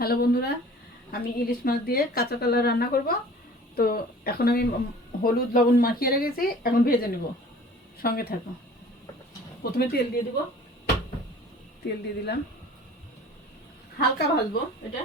Hello বন্ধুরা, আমি ইলিশ মাছ দিয়ে কাঁচা কলা রান্না করব। তো এখন আমি হলুদ লবণ মাখিয়ে রেখেছি, এখন ভেজে নেব। সঙ্গে থাকো। প্রথমে তেল দিয়ে দেব। তেল দিয়ে দিলাম, হালকা ভাজবো এটা।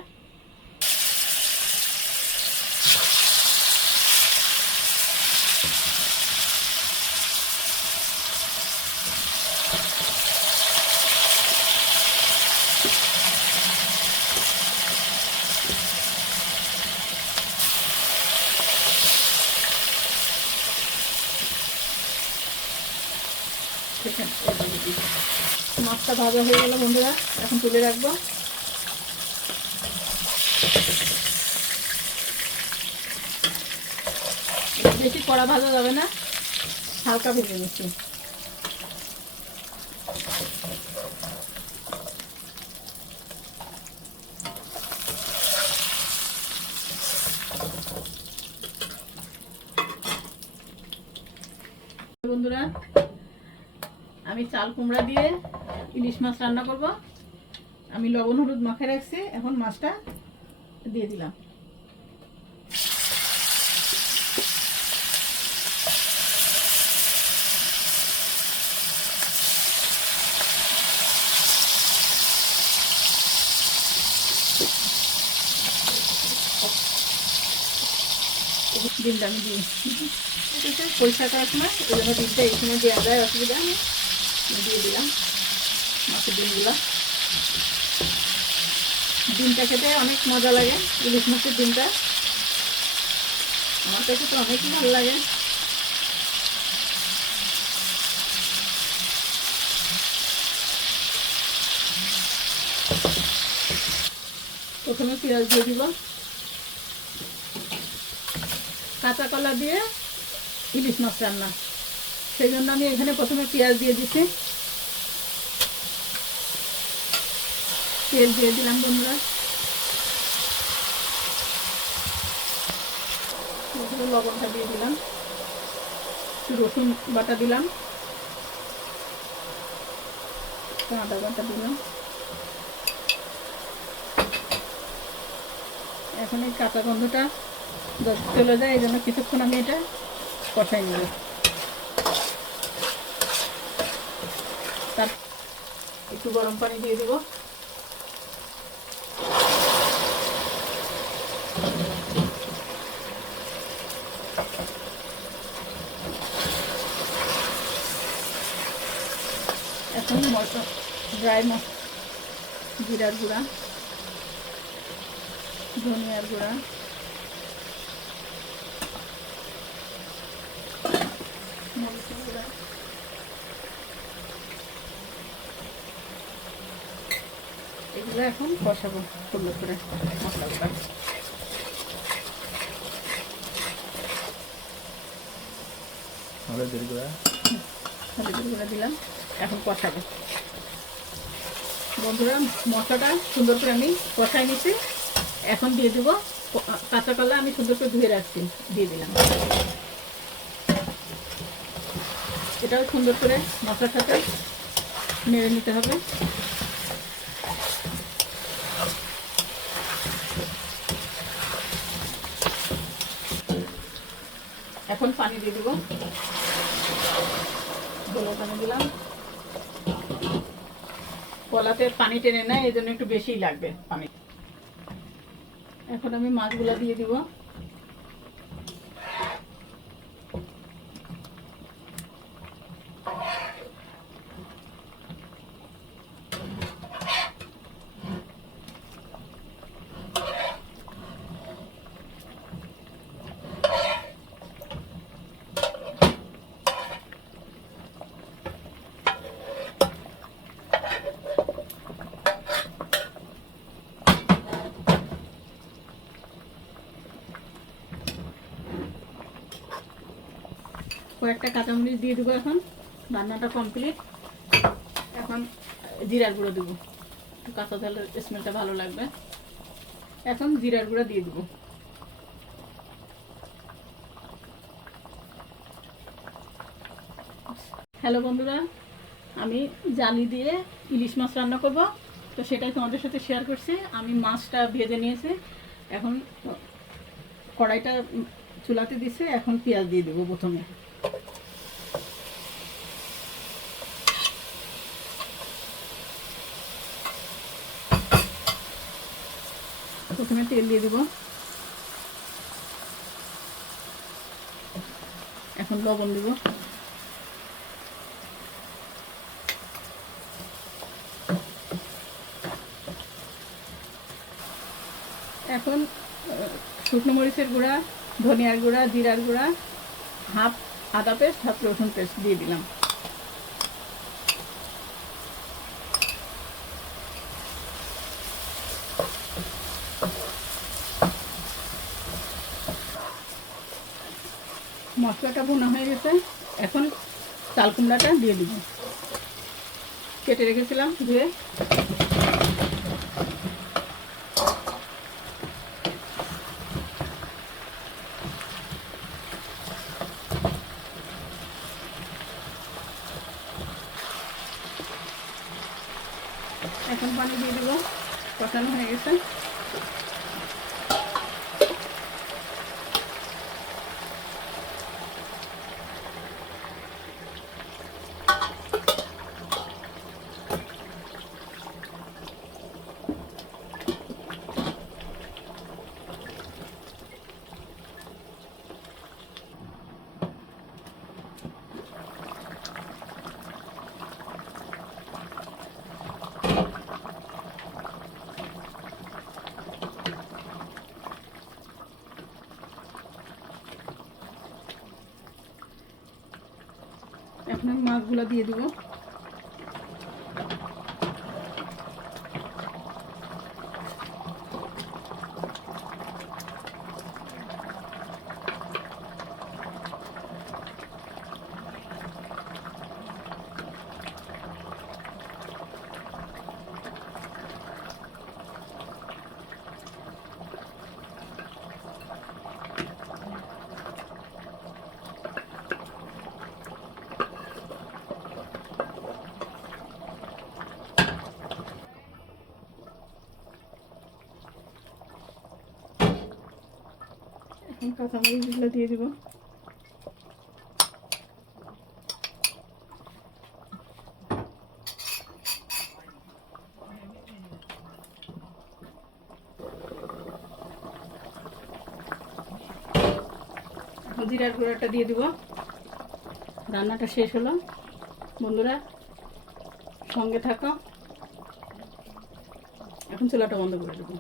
মাছটা ভাজা হয়ে গেল বন্ধুরা, এখন তুলে রাখবো। বেশি কড়া ভাজা যাবে না, হালকা ভেজে নিচ্ছি। বন্ধুরা, আমি চাল কুমড়া দিয়ে ইলিশ মাছ রান্না করব। আমি লবণ হলুদ মাখিয়ে রাখছি, এখন মাছটা দিয়ে দিলাম। ডিমটা আমি দিই, পরিষ্কার করার সময় ওই জন্য ডিমটা এই সময় দেওয়া যায়, অসুবিধা নেই। দিয়ে দিলাম মাছের ডিমগুলো। ডিমটা খেতে অনেক মজা লাগে, ইলিশ মাছের ডিমটা আমার কাছে তো অনেক ভালো লাগে। প্রথমে পেঁয়াজ দিয়ে দিব। কাঁচা কলা দিয়ে ইলিশ মাছ রান্না, সেই জন্য আমি এখানে প্রথমে পেঁয়াজ দিয়ে দিচ্ছি। তেল দিয়ে দিলাম বন্ধুরা, লবণটা দিয়ে দিলাম, রসুন বাটা দিলাম, আদা বাটা দিলাম। এখন এই কাঁচা গন্ধটা চলে যায়, এই জন্য কিছুক্ষণ আমি এটা কষাই নেব। তার একটু গরম পানি দিয়ে দেব। এখন মশলা ড্রাই জিরার গুঁড়া, ধনিয়ার গুঁড়া, মরিচের গুঁড়া, এগুলো এখন কষাবো সুন্দর করে মশলাগুলো। হলুদের গুঁড়া দিলাম, এখন কষাবো। বন্ধুরা, মশলাটা সুন্দর করে আমি কষাই নিচ্ছি। এখন দিয়ে দেবো কাঁচা কলা, আমি সুন্দর করে ধুয়ে রাখছি, দিয়ে দিলাম। এটাও সুন্দর করে মশলার সাথে নেড়ে নিতে হবে। এখন পানি দিয়ে দেবো, জলের পানি দিলাম। কলাতে পানি টেনে নেয়, এই জন্য একটু বেশিই লাগবে পানি। এখন আমি মাছগুলো দিয়ে দিব। কয়েকটা কাঁচামরিচ দিয়ে দেবো। এখন রান্নাটা কমপ্লিট। এখন জিরার গুঁড়ো দেবো, কাঁচা ঝালের স্মেলটা ভালো লাগবে। এখন জিরার গুঁড়ো দিয়ে দেবো। হ্যালো বন্ধুরা, আমি জালি দিয়ে ইলিশ মাছ রান্না করব। তো সেটাই তোমাদের সাথে শেয়ার করছি। আমি মাছটা ভেজে নিয়েছি, এখন কড়াইটা চুলাতে দিছে, এখন পেঁয়াজ দিয়ে দেবো প্রথমে। প্রথমে তেল দিয়ে দেবো, এখন লবণ দেবো, এখন শুকনো মরিচের গুঁড়া, ধনিয়ার গুঁড়া, জিরার গুঁড়া, হাফ আদা পেস্ট, হাফ রসুন পেস্ট দিয়ে দিলাম। মশলাটা ভুনা হয়ে গেছে, এখন চাল কুমড়াটা দিয়ে দিব, কেটে রেখেছিলাম ধুয়ে। এখন পানি দিয়ে দিব, কষানো হয়ে গেছে। এখন আমি মাছগুলো দিয়ে দিব। এখন কাঁচামরিচগুলো দিয়ে দিব। জিরার গুঁড়াটা দিয়ে দিব। রান্নাটা শেষ হলো বন্ধুরা, সঙ্গে থাকো। এখন চুলাটা বন্ধ করে দেবো।